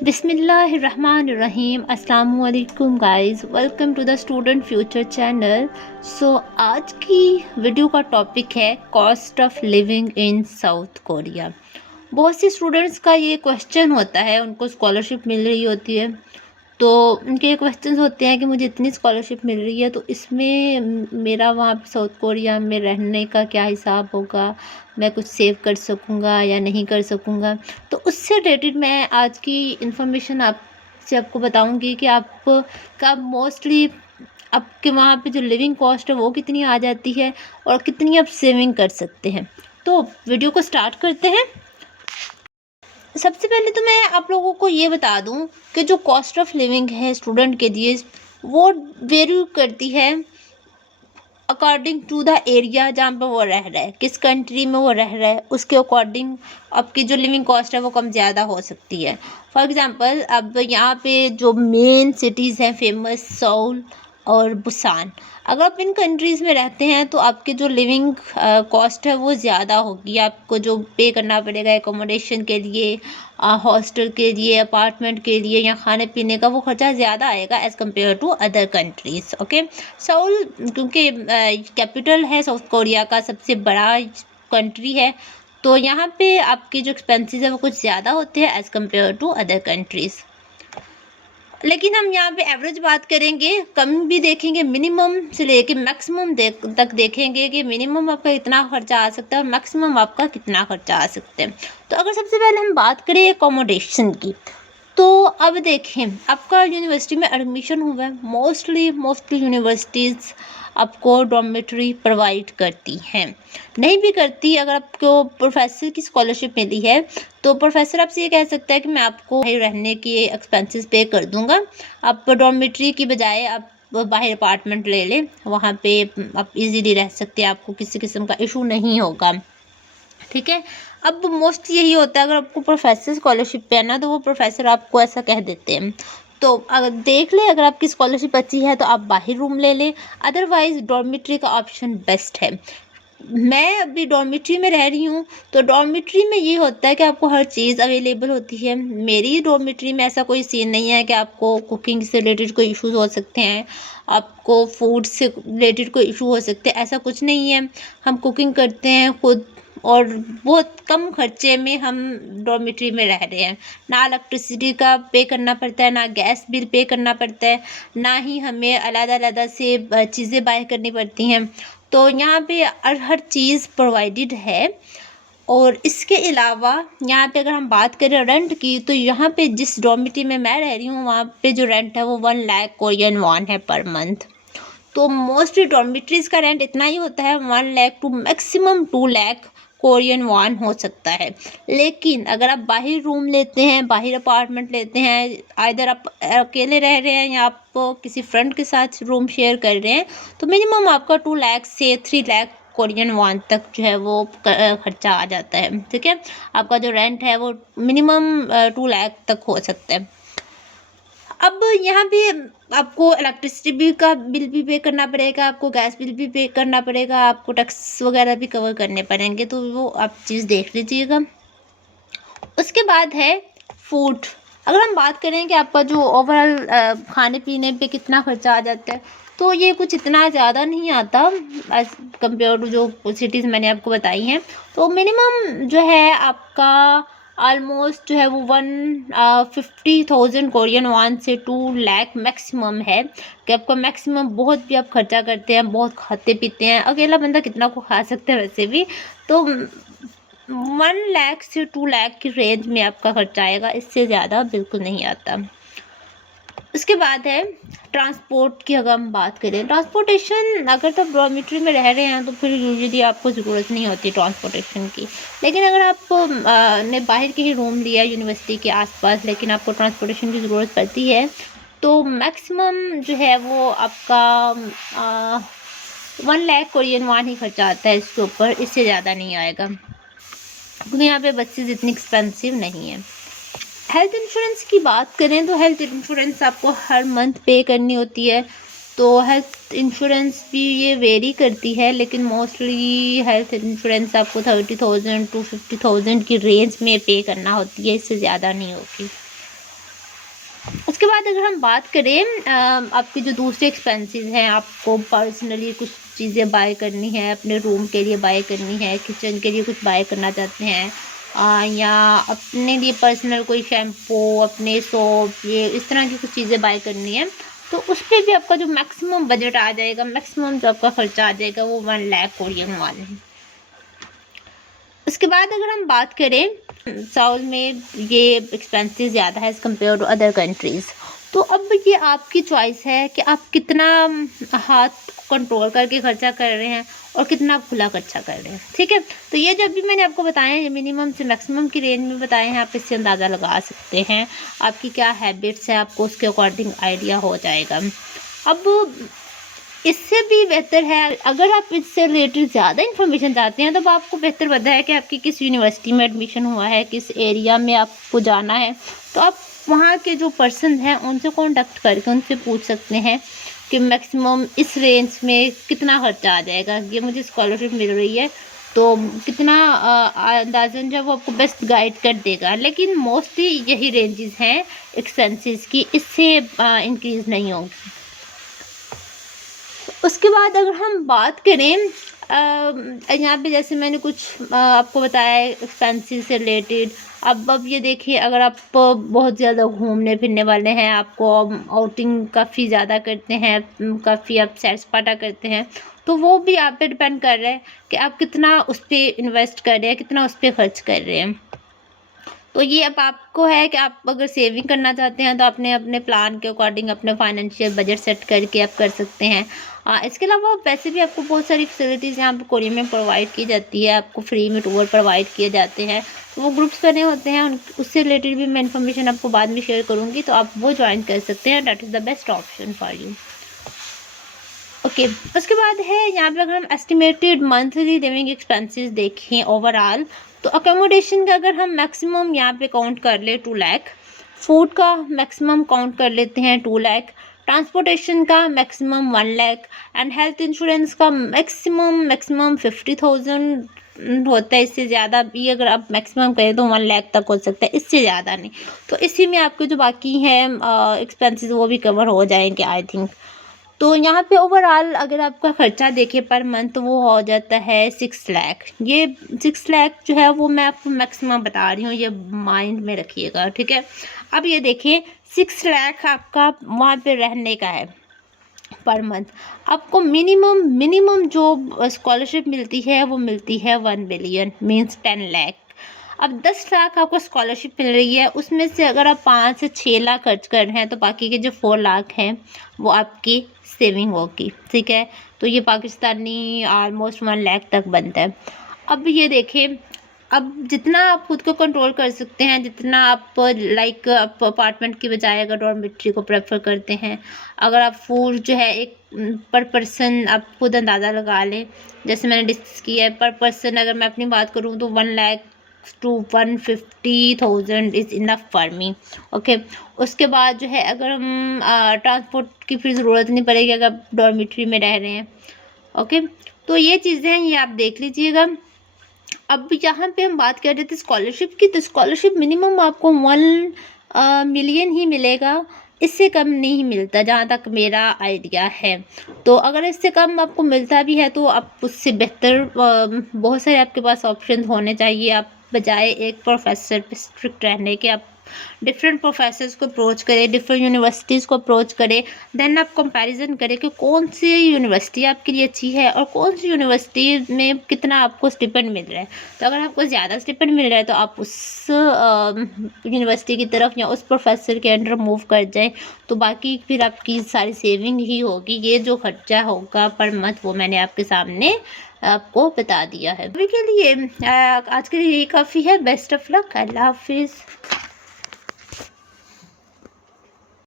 बिस्मिल्लाहिर्रहमानिर्रहीम अस्सलाम वालेकुम guys, welcome to the student future channel. आज की वीडियो का टॉपिक है cost of living in South Korea. बहुत से स्टूडेंट्स का ये क्वेश्चन होता है, उनको स्कॉलरशिप मिल रही होती है तो उनके ये क्वेश्चंस होते हैं कि मुझे इतनी स्कॉलरशिप मिल रही है तो इसमें मेरा वहाँ पे साउथ कोरिया में रहने का क्या हिसाब होगा, मैं कुछ सेव कर सकूँगा या नहीं कर सकूँगा। तो उससे रिलेटेड मैं आज की इन्फॉर्मेशन आपको बताऊँगी कि आपका मोस्टली आपके वहाँ पे जो लिविंग कॉस्ट है वो कितनी आ जाती है और कितनी आप सेविंग कर सकते हैं। तो वीडियो को स्टार्ट करते हैं। सबसे पहले तो मैं आप लोगों को ये बता दूं कि जो कॉस्ट ऑफ लिविंग है स्टूडेंट के लिए वो वेरी करती है अकॉर्डिंग टू द एरिया जहाँ पे वो रह रहा है, किस कंट्री में वो रह रहा है उसके अकॉर्डिंग आपकी जो लिविंग कॉस्ट है वो कम ज़्यादा हो सकती है। फॉर एग्ज़ाम्पल अब यहाँ पे जो मेन सिटीज़ हैं फेमस सऊल और बुसान, अगर आप इन कंट्रीज़ में रहते हैं तो आपकी जो लिविंग कॉस्ट है वो ज़्यादा होगी। आपको जो पे करना पड़ेगा एकोमोडेशन के लिए, हॉस्टल के लिए, अपार्टमेंट के लिए या खाने पीने का, वो खर्चा ज़्यादा आएगा as compared to other countries. Okay, Seoul क्योंकि कैपिटल है साउथ कोरिया का, सबसे बड़ा कंट्री है, तो यहाँ पे आपके जो एक्सपेंसेस है वो कुछ ज़्यादा होते हैं as compared to other countries. लेकिन हम यहाँ पे एवरेज बात करेंगे, कम भी देखेंगे, मिनिमम से लेके मैक्सिमम तक देखेंगे कि मिनिमम आपका इतना खर्चा आ सकता है और मैक्सिमम आपका कितना खर्चा आ सकता है। तो अगर सबसे पहले हम बात करें एकोमोडेशन की, तो अब देखें आपका यूनिवर्सिटी में एडमिशन हुआ है, मोस्टली यूनिवर्सिटीज़ आपको डॉर्मेटरी प्रोवाइड करती हैं। नहीं भी करती, अगर आपको प्रोफेसर की स्कॉलरशिप मिली है तो प्रोफेसर आपसे ये कह सकता है कि मैं आपको रहने के एक्सपेंसेस पे कर दूंगा, आप डॉर्मेटरी की बजाय आप बाहर अपार्टमेंट ले लें, वहाँ पे आप इजीली रह सकते हैं, आपको किसी किस्म का इशू नहीं होगा। ठीक है, अब मोस्ट यही होता है, अगर आपको प्रोफेसर स्कॉलरशिप पे है ना तो वो प्रोफेसर आपको ऐसा कह देते हैं। तो अगर देख ले, अगर आपकी स्कॉलरशिप अच्छी है तो आप बाहर रूम ले लें, अदरवाइज डॉर्मेट्री का ऑप्शन बेस्ट है। मैं अभी डॉर्मेट्री में रह रही हूँ, तो डॉर्मेट्री में ये होता है कि आपको हर चीज़ अवेलेबल होती है। मेरी डॉर्मेट्री में ऐसा कोई सीन नहीं है कि आपको कुकिंग से रिलेटेड कोई इश्यूज हो सकते हैं, आपको फूड से रिलेटेड कोई इशू हो सकते हैं, ऐसा कुछ नहीं है। हम कुकिंग करते हैं खुद और बहुत कम खर्चे में हम डॉर्मेट्री में रह रहे हैं। ना इलेक्ट्रिसिटी का पे करना पड़ता है, ना गैस बिल पे करना पड़ता है, ना ही हमें अलग-अलग से चीज़ें बाय करनी पड़ती हैं। तो यहाँ पे हर चीज़ प्रोवाइडेड है। और इसके अलावा यहाँ पे अगर हम बात करें रेंट की, तो यहाँ पे जिस डॉर्मेट्री में मैं रह रही हूँ वहाँ पे जो रेंट है वो 1 लाख कोरियन वॉन है पर मंथ। तो मोस्टली डॉर्मेट्रीज़ का रेंट इतना ही होता है, 1 lakh to maximum 2 lakh Korean won हो सकता है। लेकिन अगर आप बाहर रूम लेते हैं, बाहर अपार्टमेंट लेते हैं, आइदर आप अकेले रह रहे हैं या आप किसी फ्रेंड के साथ रूम शेयर कर रहे हैं, तो मिनिमम आपका 2 लाख से 3 लाख कोरियन वॉन तक जो है वो खर्चा आ जाता है। ठीक है, आपका जो रेंट है वो मिनिमम 2 लाख तक हो सकता है। अब यहाँ पे आपको इलेक्ट्रिसिटी बिल भी पे करना पड़ेगा, आपको गैस बिल भी पे करना पड़ेगा, आपको टैक्स वगैरह भी कवर करने पड़ेंगे, तो वो आप चीज़ देख लीजिएगा। उसके बाद है फूड। अगर हम बात करें कि आपका जो ओवरऑल खाने पीने पे कितना खर्चा आ जाता है, तो ये कुछ इतना ज़्यादा नहीं आता एज कम्पेयर टू जो सिटीज़ मैंने आपको बताई हैं। तो मिनिमम जो है आपका ऑलमोस्ट जो है वो 150,000 कोरियन वॉन से 2 लाख मैक्सिमम है कि आपका मैक्सिमम। बहुत भी आप खर्चा करते हैं, बहुत खाते पीते हैं, अकेला बंदा कितना को खा सकता है वैसे भी, तो 1 लाख से 2 लाख की रेंज में आपका खर्चा आएगा, इससे ज़्यादा बिल्कुल नहीं आता। उसके बाद है ट्रांसपोर्ट की। अगर हम बात करें ट्रांसपोर्टेशन, अगर तो डॉर्मेट्री में रह रहे हैं तो फिर यूजुअली आपको ज़रूरत नहीं होती ट्रांसपोर्टेशन की। लेकिन अगर आप ने बाहर के ही रूम लिया यूनिवर्सिटी के आसपास, लेकिन आपको ट्रांसपोर्टेशन की ज़रूरत पड़ती है, तो मैक्सिमम जो है वो आपका 1 लाख कोरियन वॉन ही खर्चा आता है इसके ऊपर, इससे ज़्यादा नहीं आएगा क्योंकि यहाँ पे बसेस इतनी एक्सपेंसिव नहीं है। हेल्थ इंश्योरेंस की बात करें तो हेल्थ इंश्योरेंस आपको हर मंथ पे करनी होती है। तो हेल्थ इंश्योरेंस भी ये वेरी करती है, लेकिन मोस्टली हेल्थ इंश्योरेंस आपको 30,000 टू 50,000 की रेंज में पे करना होती है, इससे ज़्यादा नहीं होगी। उसके बाद अगर हम बात करें आपके जो दूसरे एक्सपेंसेस हैं, आपको पर्सनली कुछ चीज़ें बाय करनी है, अपने रूम के लिए बाय करनी है, किचन के लिए कुछ बाय करना चाहते हैं, या अपने लिए पर्सनल कोई शैम्पू, अपने सोप, ये इस तरह की कुछ चीज़ें बाय करनी है, तो उस पर भी आपका जो मैक्सिमम बजट आ जाएगा, मैक्सिमम जो आपका खर्चा आ जाएगा वो 1 लाख कोरियन वॉन है। उसके बाद अगर हम बात करें साउथ में ये एक्सपेंसेस ज़्यादा है as compared to other countries, तो अब ये आपकी चॉइस है कि आप कितना हाथ कंट्रोल करके खर्चा कर रहे हैं और कितना आप खुला खर्चा कर रहे हैं। ठीक है, तो ये जब भी मैंने आपको बताया है, ये मिनिमम से मैक्सिमम की रेंज में बताए हैं, आप इससे अंदाज़ा लगा सकते हैं आपकी क्या हैबिट्स है, आपको उसके अकॉर्डिंग आइडिया हो जाएगा। अब इससे भी बेहतर है, अगर आप इससे रिलेटेड ज़्यादा इन्फॉर्मेशन चाहते हैं, तो आपको बेहतर पता है कि आपकी किस यूनिवर्सिटी में एडमिशन हुआ है, किस एरिया में आपको जाना है, तो आप वहाँ के जो पर्सन हैं उनसे कॉन्टेक्ट करके उनसे पूछ सकते हैं कि मैक्सिमम इस रेंज में कितना खर्चा आ जाएगा, ये मुझे स्कॉलरशिप मिल रही है तो कितना अंदाज़न जो वो आपको बेस्ट गाइड कर देगा। लेकिन मोस्टली यही रेंजेस हैं एक्सपेंसेस की, इससे इंक्रीज़ नहीं होगी। उसके बाद अगर हम बात करें यहाँ पे जैसे मैंने कुछ आपको बताया है एक्सपेंसेस से रिलेटेड। अब ये देखिए, अगर आप बहुत ज़्यादा घूमने फिरने वाले हैं, आपको आउटिंग काफ़ी ज़्यादा करते हैं, काफ़ी आप सैर सपाटा करते हैं, तो वो भी आप पे डिपेंड कर रहा है कि आप कितना उस पर इन्वेस्ट कर रहे हैं, कितना उस पर खर्च कर रहे हैं। तो ये अब आपको है कि आप अगर सेविंग करना चाहते हैं तो अपने अपने प्लान के अकॉर्डिंग अपने फाइनेंशियल बजट सेट करके आप कर सकते हैं। इसके अलावा वैसे भी आपको बहुत सारी फैसिलिटीज़ यहाँ पर कोरिया में प्रोवाइड की जाती है, आपको फ्री में टूर प्रोवाइड किए जाते हैं। तो वो ग्रुप्स बने होते हैं, उससे रिलेटेड भी मैं इन्फॉर्मेशन आपको बाद में शेयर करूँगी, तो आप वो ज्वाइन कर सकते हैं। That is the best option for you. Okay, उसके बाद है यहाँ पे अगर हम एस्टिमेटेड मंथली लिविंग एक्सपेंसेस देखें ओवरऑल, तो अकोमोडेशन का अगर हम मैक्सिमम यहाँ पे काउंट कर ले 2 लाख, फूड का मैक्सिमम काउंट कर लेते हैं 2 लाख, ट्रांसपोर्टेशन का maximum 1 lakh, and health insurance का मैक्सिमम 50,000 होता है। इससे ज़्यादा भी अगर आप मैक्सिमम करें तो 1 लाख तक हो सकता है, इससे ज़्यादा नहीं। तो इसी में आपके जो बाकी हैं एक्सपेंसेस वो भी कवर हो जाएंगे आई थिंक। तो यहाँ पे ओवरऑल अगर आपका खर्चा देखें पर मंथ, वो हो जाता है 6 लाख। ये 6 लाख जो है वो मैं आपको मैक्सिमम बता रही हूँ, ये माइंड में रखिएगा, ठीक है। अब ये देखिए 6 लाख आपका वहाँ पे रहने का है पर मंथ। आपको मिनिमम जो स्कॉलरशिप मिलती है वो मिलती है 1 बिलियन मीन्स 10 लाख। अब 10 लाख आपको स्कॉलरशिप मिल रही है, उसमें से अगर आप 5 से 6 लाख खर्च कर रहे हैं तो बाकी के जो 4 लाख हैं वो आपकी सेविंग होगी, ठीक है। तो ये पाकिस्तानी ऑलमोस्ट 1 लाख तक बनता है। अब ये देखें, अब जितना आप खुद को कंट्रोल कर सकते हैं, जितना आप लाइक आप अपार्टमेंट की बजाय अगर डॉर्मेट्री को प्रेफर करते हैं, अगर आप फूड जो है एक पर पर्सन आप खुद अंदाज़ा लगा लें, जैसे मैंने डिस्कस किया है, पर पर्सन अगर मैं अपनी बात करूँ तो 1 lakh to 150,000 is enough for me. Okay, उसके बाद जो है अगर हम ट्रांसपोर्ट की फिर ज़रूरत नहीं पड़ेगी अगर आप डॉर्मेट्री में रह रहे हैं। ओके, तो ये चीज़ें हैं, ये आप देख लीजिएगा। अब यहाँ पे हम बात कर रहे थे स्कॉलरशिप की, तो स्कॉलरशिप मिनिमम आपको 1 मिलियन ही मिलेगा, इससे कम नहीं मिलता जहाँ तक मेरा आइडिया है। तो अगर इससे कम आपको मिलता भी है तो आप उससे बेहतर बहुत सारे आपके पास ऑप्शन होने चाहिए। आप बजाय एक प्रोफेसर पे स्ट्रिक्ट रहने के, आप डिफरेंट प्रोफेसर्स को अप्रोच करें, डिफरेंट यूनिवर्सिटीज़ को अप्रोच करें, देन आप कंपैरिजन करें कि कौन सी यूनिवर्सिटी आपके लिए अच्छी है और कौन सी यूनिवर्सिटी में कितना आपको स्टिपेंड मिल रहा है। तो अगर आपको ज़्यादा स्टिपेंड मिल रहा है तो आप उस यूनिवर्सिटी की तरफ या उस प्रोफेसर के अंडर मूव कर जाएं, तो बाकी फिर आपकी सारी सेविंग ही होगी। ये जो खर्चा होगा पर मंथ वो मैंने आपके सामने आपको बता दिया है। अभी के लिए आज के लिए ये काफ़ी है। बेस्ट ऑफ लक, अल्लाह हाफिज़।